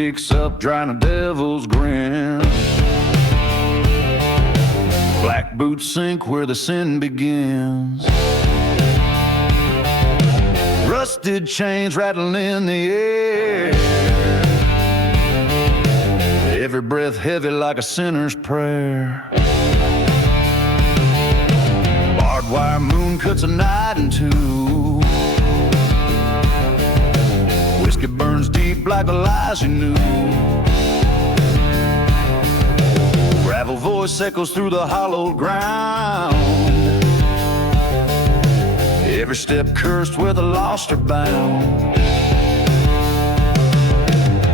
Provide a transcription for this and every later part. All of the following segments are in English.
kicks up, drying a devil's grin. Black boots sink where the sin begins. Rusted chains rattling in the air. Every breath heavy like a sinner's prayer. Barbed wire moon cuts a night in two. Whiskey burns deep like the lies you knew. Gravel voice echoes through the hollowed ground. Every step cursed where the lost are bound.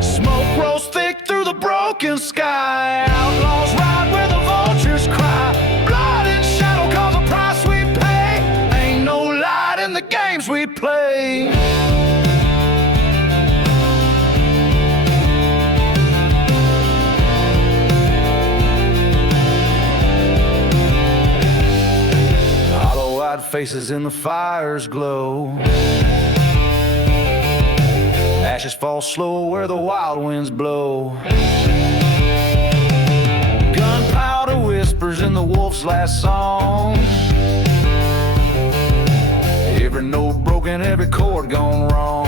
Smoke rolls thick through the broken sky. Outlaws ride where the vultures cry. Blood and shadow cause the price we pay. Ain't no light in the games we play. Faces in the fire's glow. Ashes fall slow where the wild winds blow. Gunpowder whispers in the wolf's last song. Every note broken, every chord gone wrong.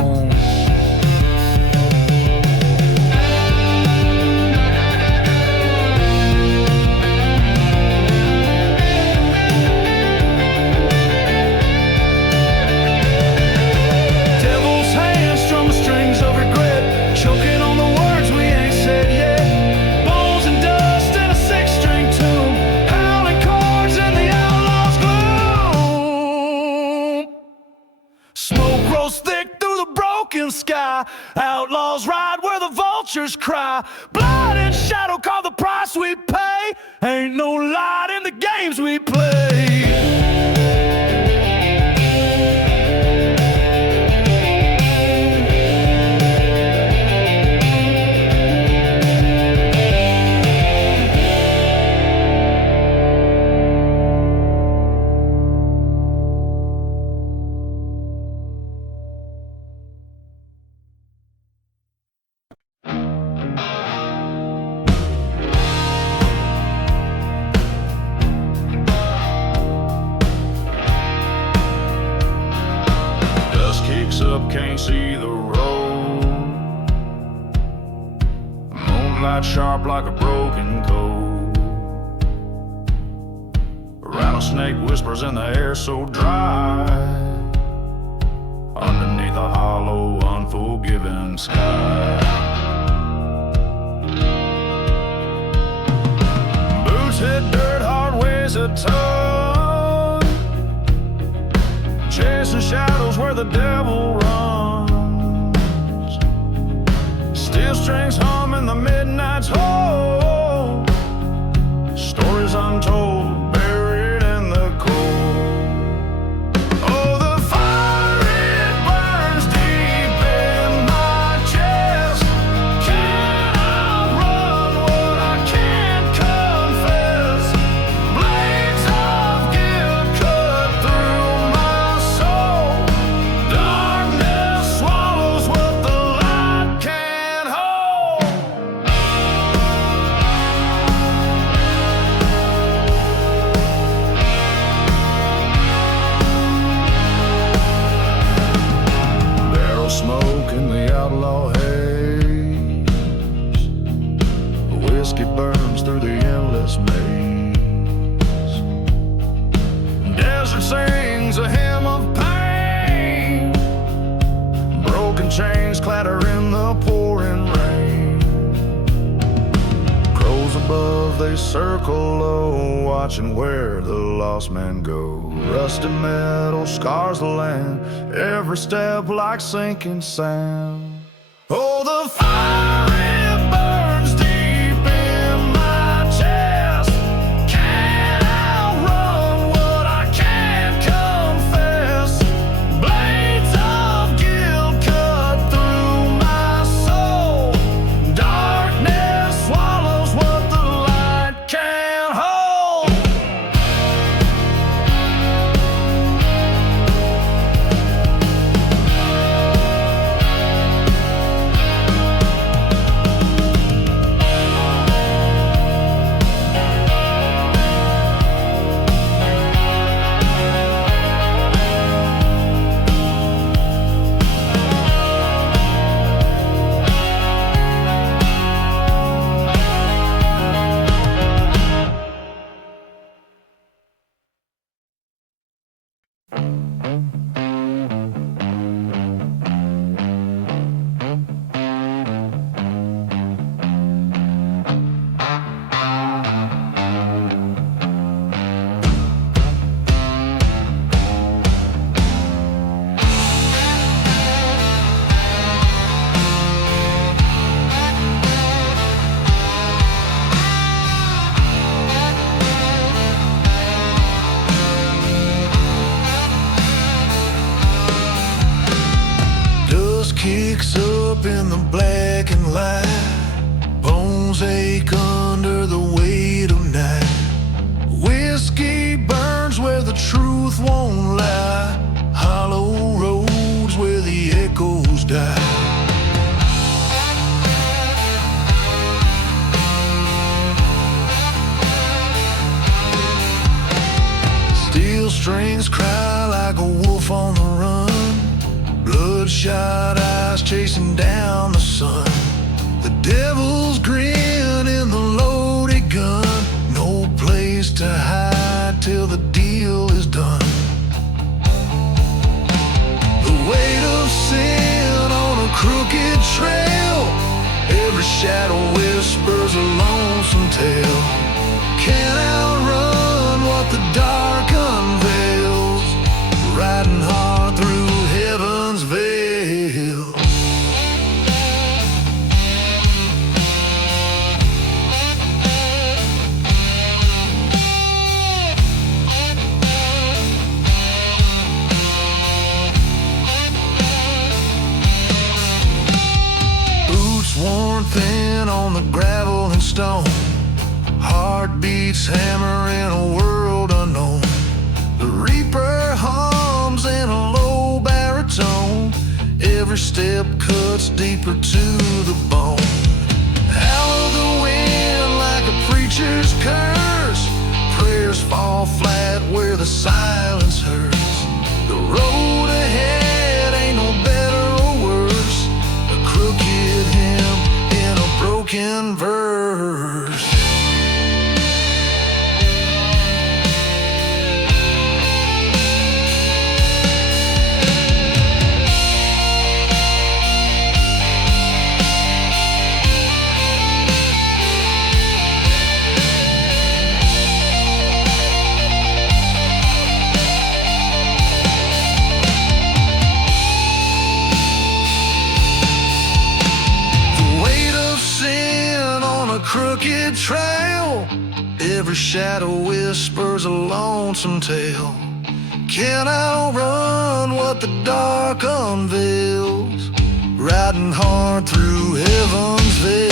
Sky. Outlaws ride where the vultures cry. Blood and shadow call the price we pay. Ain't no light in the games we play. Up, can't see the road. Moonlight sharp like a broken code. A rattlesnake whispers in the air so dry. Underneath a hollow, unforgiving sky. Boots hit dirt, hard weighs a ton. Chasing shadows where the devil runs. Steel strings hum in the midnight's hole. Stories untold, buried in the cold. Oh, the fire, it burns deep in my chest. Can't outrun what I can't confess. Blades of guilt cut through my soul. Darkness swallows what the light can't hold. Barrel smoke in the outlaw haze. Whiskey burns through the endless maze. Desert sings a hymn of pain. Broken chains clatter in the pouring rain. Crows above, they circle low, watching where the lost men go. Rusted metal scars the land, every step like sinking sand. Oh, the fire, it burns deep in my chest. Can't outrun what I can't confess. Blades of guilt cut through my soul. Darkness swallows what the light can't hold. in the black and light. Bones ache under the weight of night. Whiskey burns where the truth won't lie. Hollow roads where the echoes die. Steel strings cry like a wolf on the run. Bloodshot eyes chasing down the sun. The devil's grin in the loaded gun. No place to hide till the deal is done. The weight of sin on a crooked trail. Every shadow whispers a lonesome tale. Can't outrun what the dark unveils. Riding hard through heaven's veil. Boots worn thin on the gravel and stone. Heartbeats hammer in a world unknown. The reaper hums in a low baritone. Every step cuts deeper to the bone. Howl of the wind like a preacher's curse. Prayers fall flat where the silence hurts. The road ahead ain't no better or worse. A crooked hymn in a broken verse. Crooked trail. Every shadow whispers a lonesome tale. Can't outrun what the dark unveils. Riding hard through heaven's veil.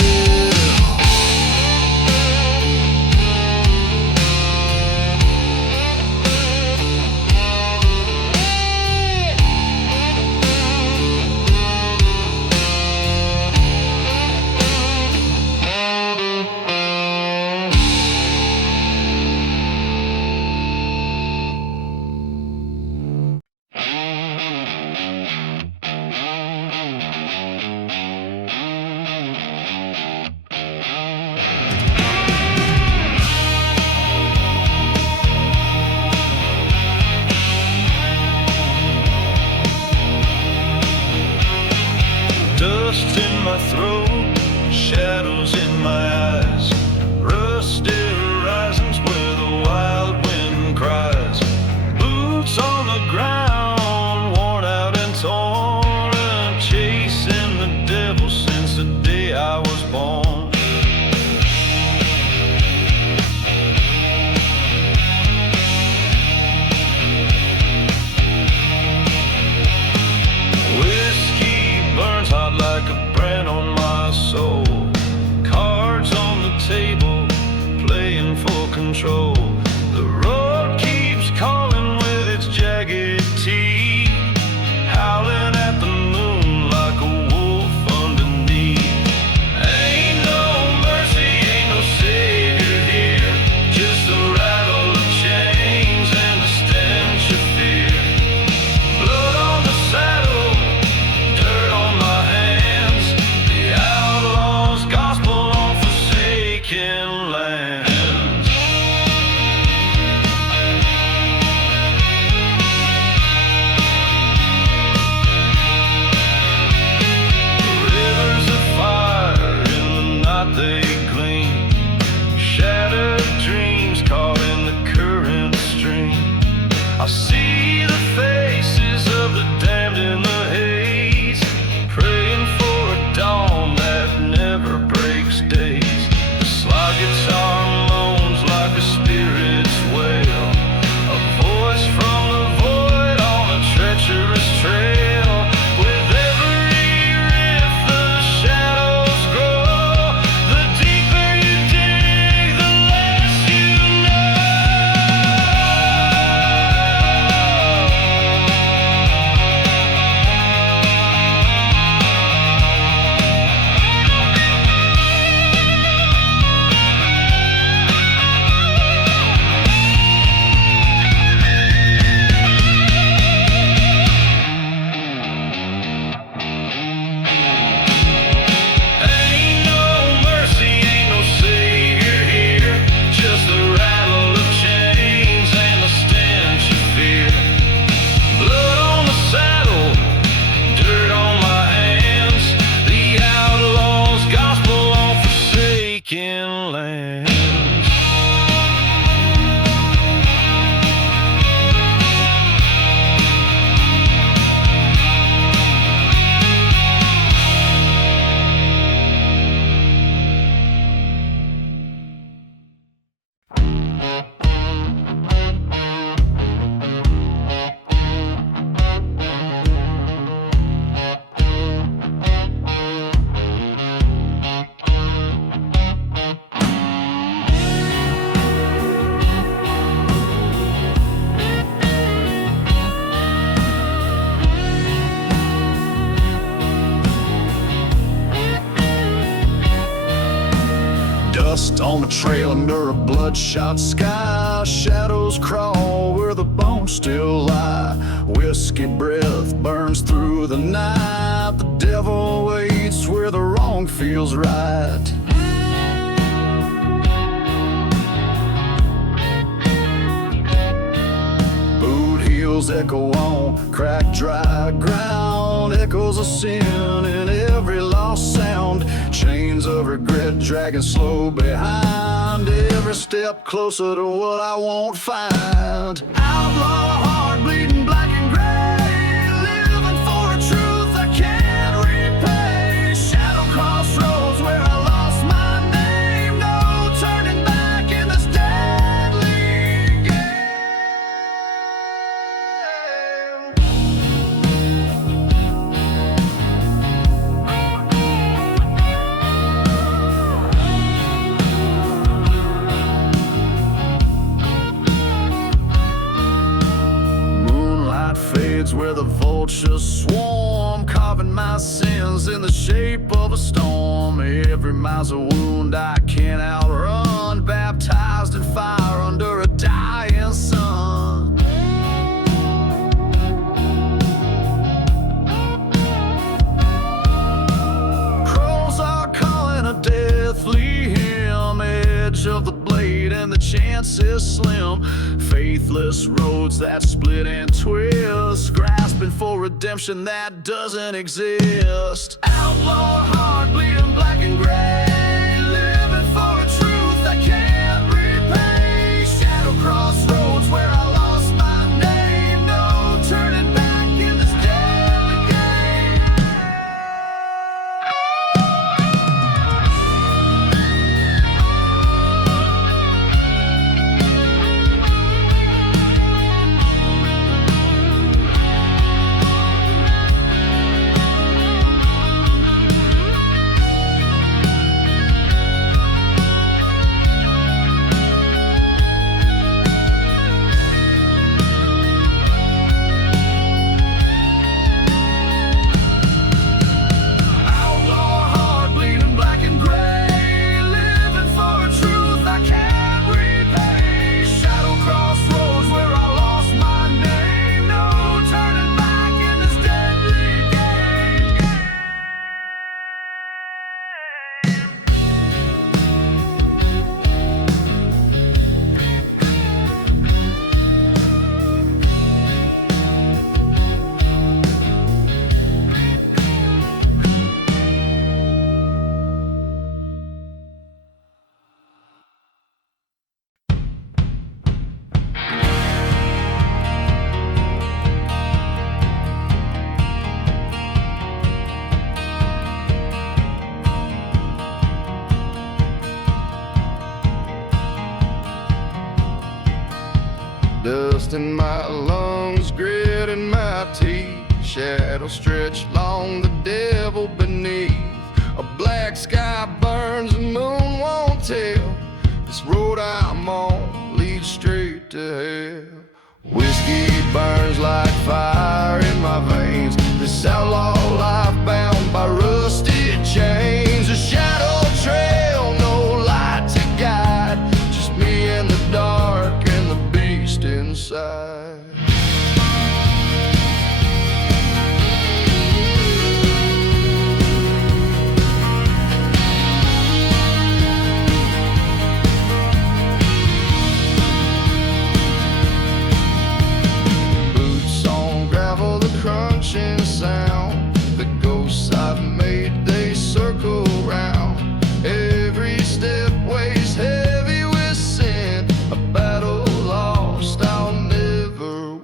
on a trail under a bloodshot sky. Shadows crawl where the bones still lie. Whiskey breath burns through the night. The devil waits where the wrong feels right. Boot heels echo on cracked dry ground. Echoes of sin in every lost sound. Chains of regret dragging slow behind. Every step closer to what I won't find. Outlaw heart bleeding black and gray. Living for a truth I can't repay. Shadow crossroads where I lost my name. No turning back in this deadly game. Fades where the vultures swarm, carving my sins in the shape of a storm. Every mile's a wound I can't outrun, baptized in fire under a dying sun. Crows are calling a deathly hymn, edge of the blade and the chance is slim. Faithless roads that split and twist, grasping for redemption that doesn't exist. Outlaw heart bleeding black and gray, living for a truth I can't repay. Shadow crossroads where I lost my name. No turning back in this deadly game. Dust in my lungs, grit in my teeth. Shadows stretch along the devil beneath. A black sky burns, the moon won't tell. This road I'm on leads straight to hell. Whiskey burns like fire in my veins. This outlaw life bound by rusted chains. A shadow trail, no light to guide. Just me and the dark and the beast inside. Crunching sound, the ghosts I've made, they circle round. Every step weighs heavy with sin, a battle lost I'll never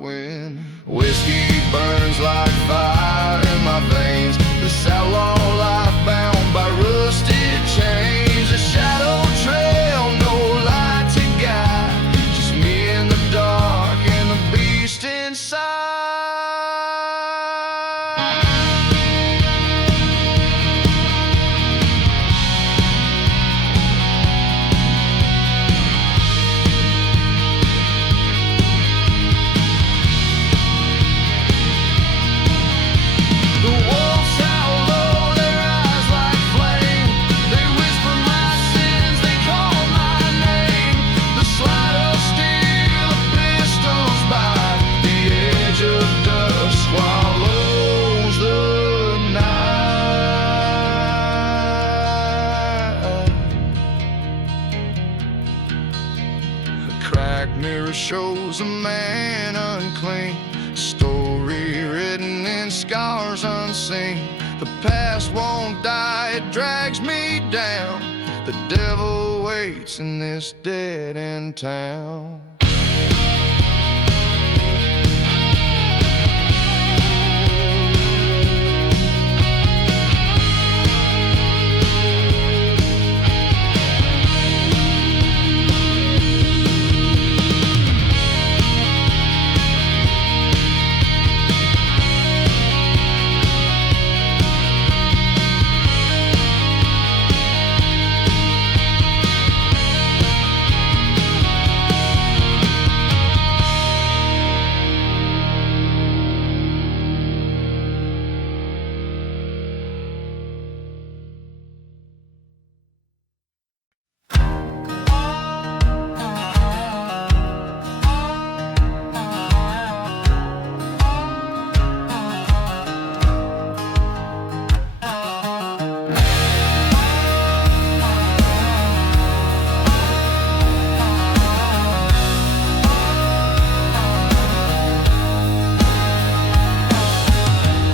was a man unclean, story written in scars unseen. The past won't die, it drags me down. The devil waits in this dead-end town.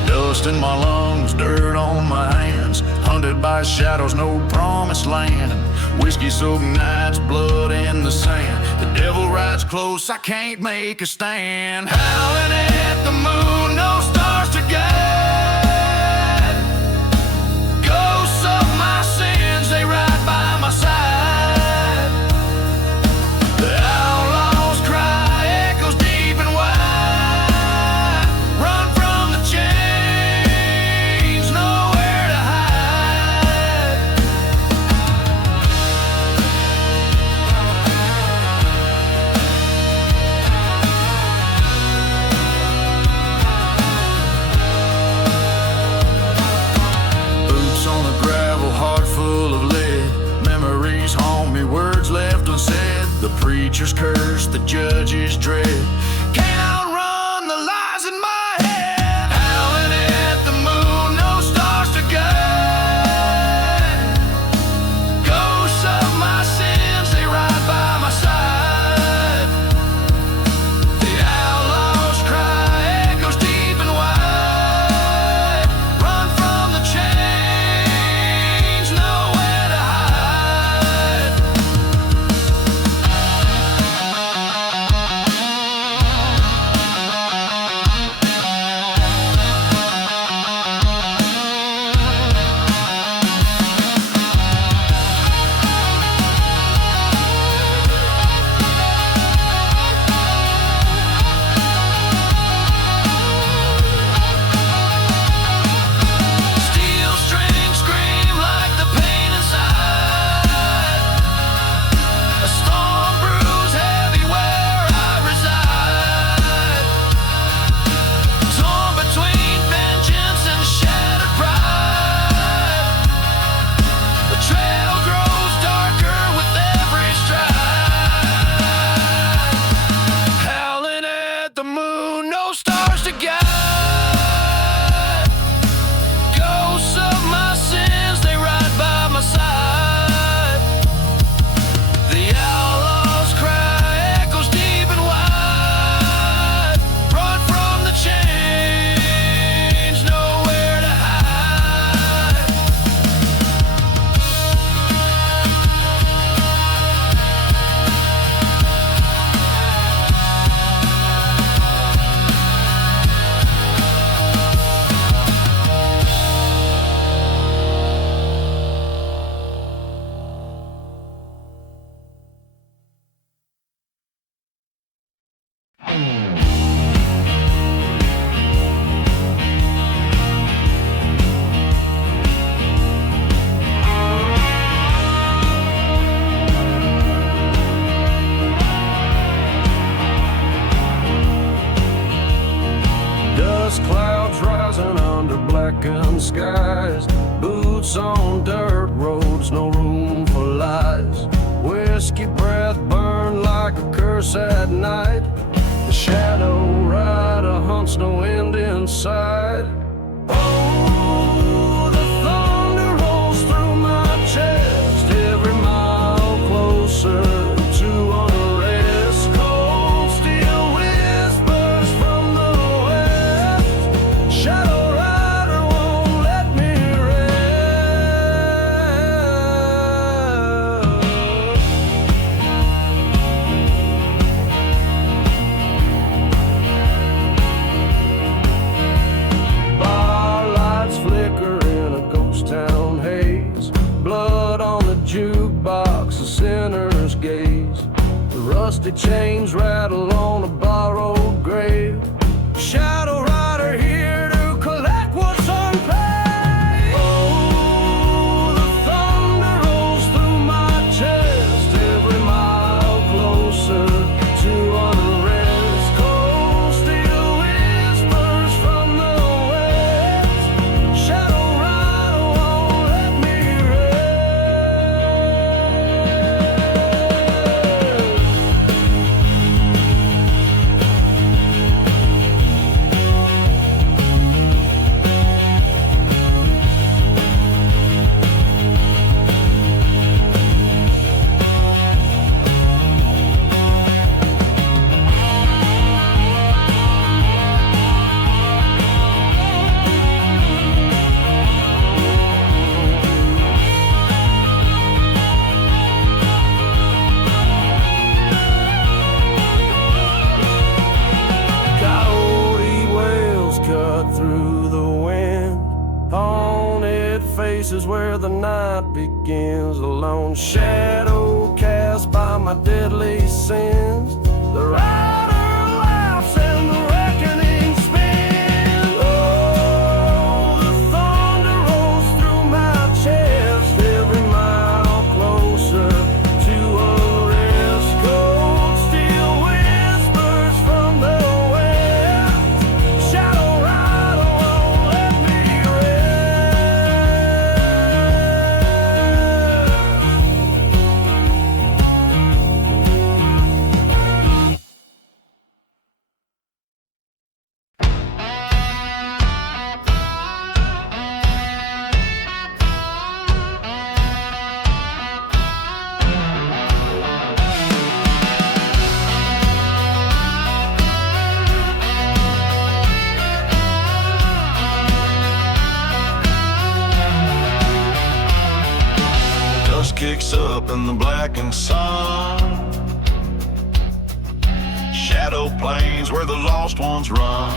Dust in my lungs, dirt on my hands, hunted by shadows, no promised land. Whiskey-soaked nights, blood in the sand. The devil rides close, I can't make a stand. Howling at the moon, no stars to guide. Ghosts of my sins, they ride by my side. The outlaws cry, echoes deep and wide. Run from the chains, nowhere to hide. Boots on the gravel, heart full of lead. Memories haunt me, words left unsaid. The preacher's curse, the judge's dread. Can't outrun the lies in my head. Howling at the moon, no stars to guide. Ghosts of my sins, they ride by my side. The outlaws cry, echoes deep and wide. Run from the chains, nowhere to hide. Steel strings scream like the pain inside. A storm brews heavy where I reside. Torn between vengeance and shattered pride. The trail grows darker with every stride. Howling at the moon, no stars to guide. Ghosts of my sins, they ride by my side. The outlaws cry, echoes deep and wide. Run from the chains, nowhere to hide. Dust clouds rising under blackened skies. Boots on dirt roads, no room for lies. Whiskey breath burn like a curse at night. The shadow rider hunts no end in sight. Oh, the thunder rolls through my chest, every mile closer to unrest. Cold steel chains rattle on a borrowed grave. Shadow rider here to collect what's unpaid. Oh, the thunder rolls through my chest, every mile closer to unrest. Cold steel whispers from the west. Shadow rider won't let me through the wind. Haunted faces where the night begins. A lone shadow cast by my deadly sins. The rider laughs and the reckoning spins. Oh, the thunder rolls through my chest, every mile closer to unrest. Cold steel whispers from the kicks up in the blackened sun. Shadow plains where the lost ones run.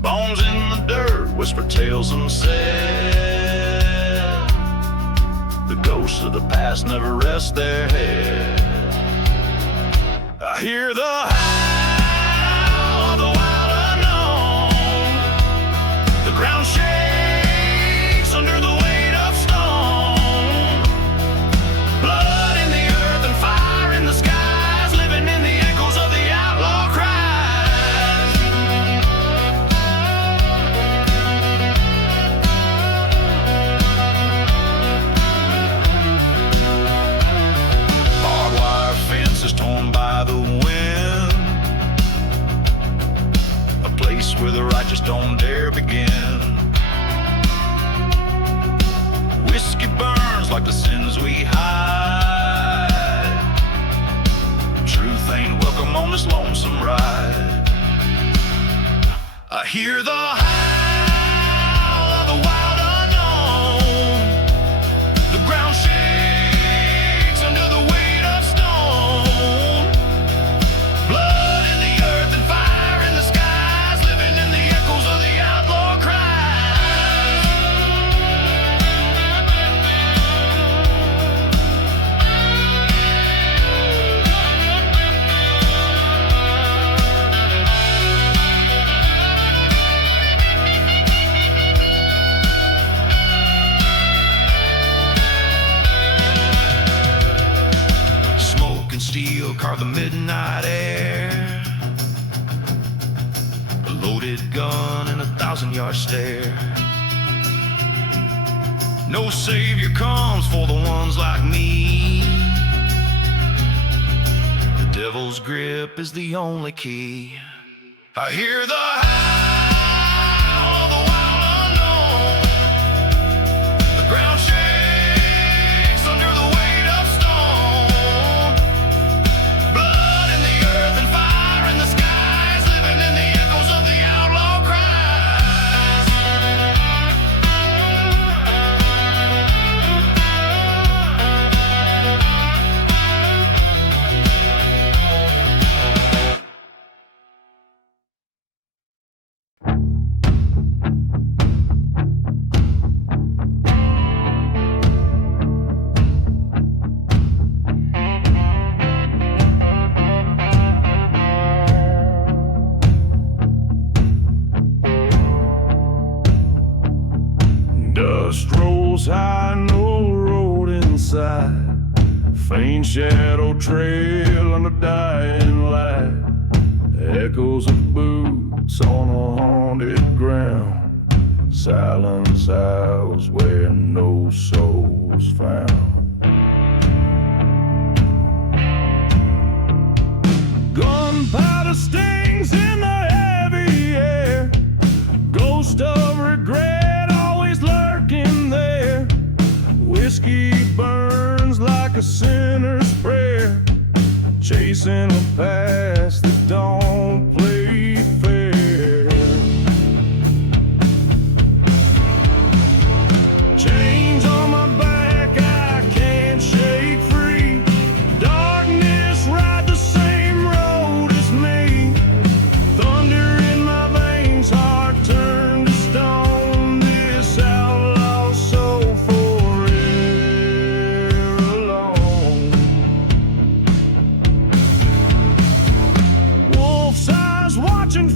Bones in the dirt whisper tales unsaid. The ghosts of the past never rest their head. I hear the howl of the wild unknown. The ground shakes under the weight of stone. Blood in the earth and fire in the skies, living in the echoes of the outlaw cries. Barbed wire fences torn by the wind. A place where the righteous don't dare begin. Whiskey burns like the sins we hide. Truth ain't welcome on this lonesome ride. I hear the howl of the wild unknown. The ground shakes under the weight of stone. Blood in the earth and fire in the skies, living in the echoes of the outlaw cries. Steel carve the midnight air. A loaded gun and 1,000-yard stare. No savior comes for the ones like me. The devil's grip is the only key. I hear the howl of the wild unknown. The ground shakes under the weight of stone. Blood in the earth and fire in the skies, living in the echoes of the outlaw cries. Dust rolls high, no road inside. Faint shadow trail under dying light. Echoes of boots on a haunted ground. Silence house where no soul was found. Gunpowder stings in the heavy air. Ghost of regret always lurking there. Whiskey burns like a sinner's prayer, chasing a past that don't play fair. Chains on my back, I can't shake free. Darkness ride the same road as me. Thunder in my veins, heart turned to stone. This outlaw soul forever alone. Wolf's eyes watching